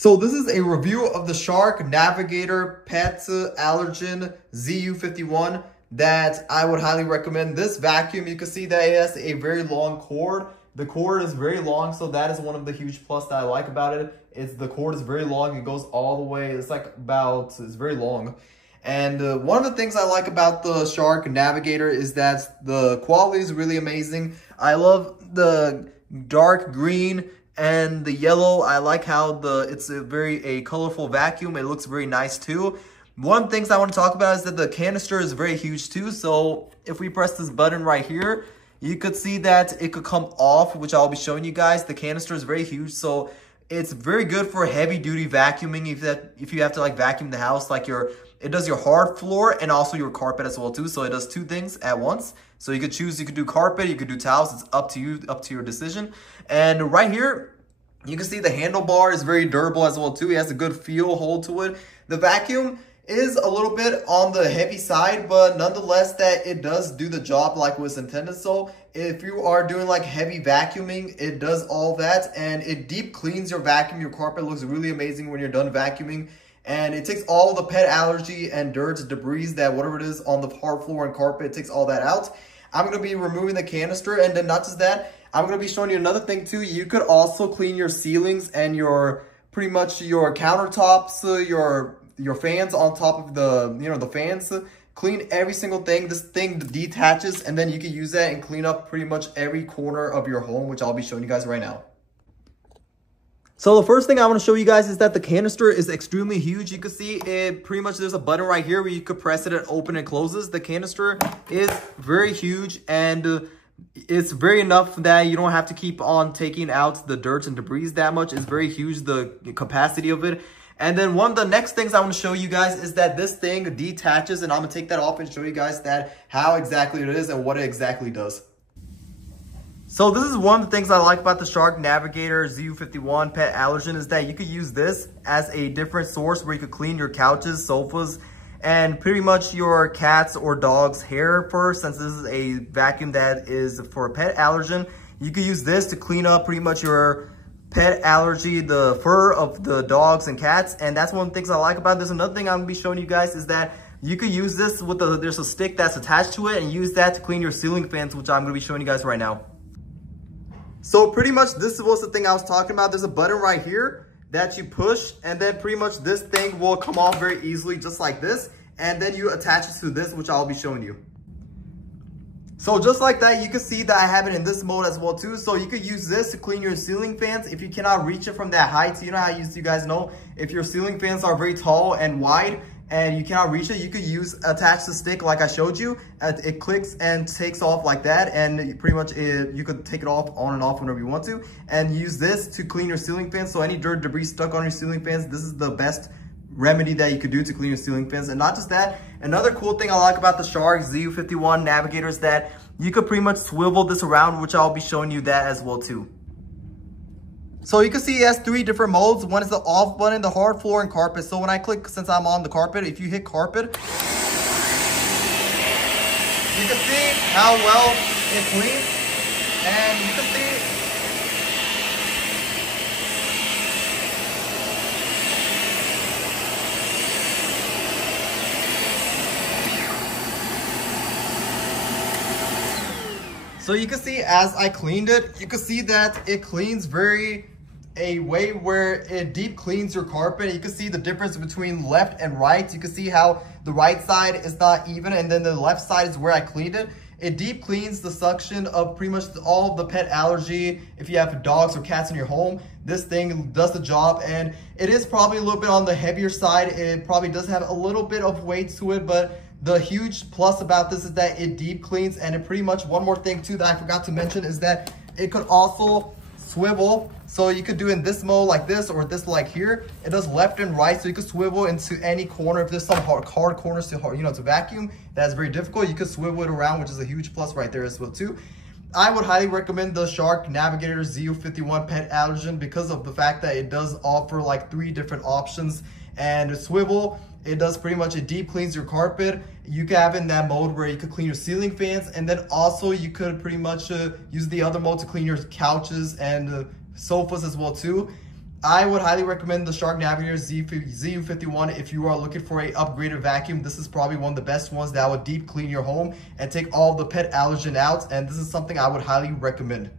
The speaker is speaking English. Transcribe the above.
So this is a review of the Shark Navigator Pet Allergen ZU51 that I would highly recommend. This vacuum, you can see that it has a very long cord. The cord is very long, so that is one of the huge plus that I like about it. It's the cord is very long. It goes all the way. It's very long. And one of the things I like about the Shark Navigator is that the quality is really amazing. I love the dark green and the yellow. I like how it's a colorful vacuum. It looks very nice too. One of the things I want to talk about is that the canister is very huge too. So if we press this button right here, you could see that it could come off, which I'll be showing you guys. The canister is very huge, so it's very good for heavy duty vacuuming. If you have to like vacuum the house, like it does your hard floor and also your carpet as well too. So it does two things at once. So you could choose, you could do carpet, you could do towels. It's up to you, up to your decision. And right here, you can see the handlebar is very durable as well too. It has a good feel hold to it. The vacuum is a little bit on the heavy side, but nonetheless that it does do the job like it was intended. So if you are doing like heavy vacuuming, it does all that, and it deep cleans your vacuum. Your carpet looks really amazing when you're done vacuuming, and it takes all the pet allergy and dirt, debris, that whatever it is on the hard floor and carpet, it takes all that out. I'm going to be removing the canister, and then not just that, I'm going to be showing you another thing too. You could also clean your ceilings and pretty much your countertops, your fans on top of the fans. Clean every single thing. This thing detaches, and then you can use that and clean up pretty much every corner of your home, which I'll be showing you guys right now. So the first thing I want to show you guys is that the canister is extremely huge. You can see it pretty much, there's a button right here where you could press it and open and closes. The canister is very huge, and it's very enough that you don't have to keep on taking out the dirt and debris that much. It's very huge, the capacity of it. And then one of the next things I want to show you guys is that this thing detaches, and I'm going to take that off and show you guys how exactly it is and what it exactly does. So this is one of the things I like about the Shark Navigator ZU51 Pet Allergen is that you could use this as a different source where you could clean your couches, sofas, and pretty much your cat's or dog's hair fur. Since this is a vacuum that is for a pet allergen, you could use this to clean up pretty much your pet allergy, the fur of the dogs and cats. And that's one of the things I like about this. Another thing I'm gonna be showing you guys is that you could use this with there's a stick that's attached to it, and use that to clean your ceiling fans, which I'm gonna be showing you guys right now. So pretty much this was the thing I was talking about. There's a button right here that you push, and then pretty much this thing will come off very easily, just like this. And then you attach it to this, which I'll be showing you. So just like that, you can see that I have it in this mode as well too. So you could use this to clean your ceiling fans. If you cannot reach it from that height, you know how you guys know, if your ceiling fans are very tall and wide and you cannot reach it, you could attach the stick like I showed you. It clicks and takes off like that, and pretty much you could take it off on and off whenever you want to, and use this to clean your ceiling fans. So any dirt, debris stuck on your ceiling fans, this is the best remedy that you could do to clean your ceiling fans. And not just that, another cool thing I like about the Shark ZU51 Navigator is that you could pretty much swivel this around, which I'll be showing you that as well too. So you can see it has three different modes. One is the off button, the hard floor, and carpet. So when I click, since I'm on the carpet, if you hit carpet, you can see how well it cleans, and you can see as I cleaned it, you can see that it cleans a way where it deep cleans your carpet. You can see the difference between left and right. You can see how the right side is not even, and then the left side is where I cleaned it. It deep cleans the suction of pretty much all of the pet allergy. If you have dogs or cats in your home, this thing does the job, and it is probably a little bit on the heavier side. It probably does have a little bit of weight to it, but the huge plus about this is that it deep cleans. And it pretty much, one more thing too that I forgot to mention is that it could also swivel. So you could do in this mode like this, or this like here. It does left and right, so you could swivel into any corner. If there's some hard corners to vacuum, that's very difficult, you could swivel it around, which is a huge plus right there as well too. I would highly recommend the Shark Navigator ZU51 Pet Allergen because of the fact that it does offer like 3 different options. And swivel, it does pretty much, it deep cleans your carpet. You can have it in that mode where you could clean your ceiling fans, and then also you could pretty much use the other mode to clean your couches and sofas as well too. I would highly recommend the Shark Navigator ZU51 if you are looking for a upgraded vacuum. This is probably one of the best ones that will deep clean your home and take all the pet allergen out, and this is something I would highly recommend.